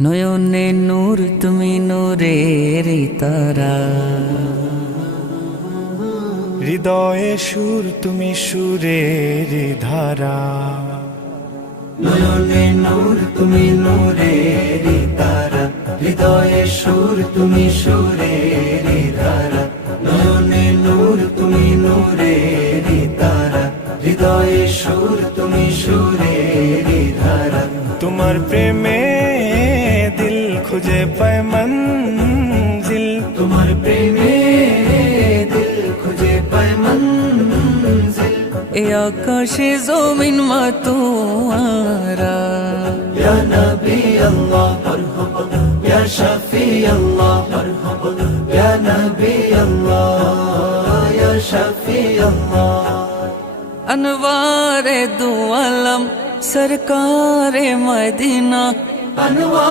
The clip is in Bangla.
নয়নে নূর তুমি নূরের তারা, হৃদয়ে সুর তুমি সুরের ধারা। নয়নে নূর তুমি নূরের তারা, হৃদয়ে সুর তুমি সুরের ধারা। নয়নে নূর তুমি নূরের তারা, হৃদয়ে সুর তুমি সুরের ধারা। তোমার প্রেমে দিল খুঁজে পায় মঞ্জিল, তোমার প্রেমে দিল খুঁজে পায় মঞ্জিল। এ আকাশে জমিন মাতোয়ারা। ইয়া নবী আল্লাহ মারহাবা, ইয়া শাফি আল্লাহ মারহাবা, ইয়া নবী আল্লাহ, ইয়া শাফি আল্লাহ। अनवारे दो आलम सरकारे मदीना, अनवार